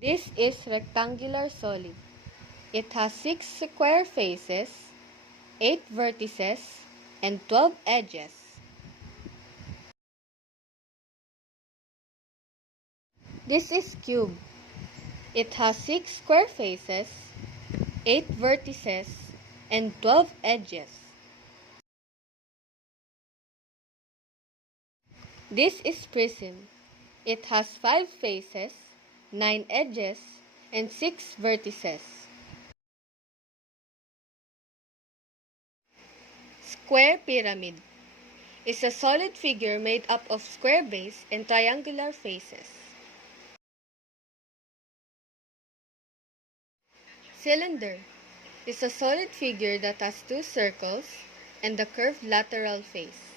This is rectangular solid. It has 6 square faces, 8 vertices, and 12 edges. This is cube. It has 6 square faces, 8 vertices, and 12 edges. This is prism. It has 5 faces, 9 edges, and 6 vertices. Square pyramid is a solid figure made up of square base and triangular faces. Cylinder is a solid figure that has 2 circles and a curved lateral face.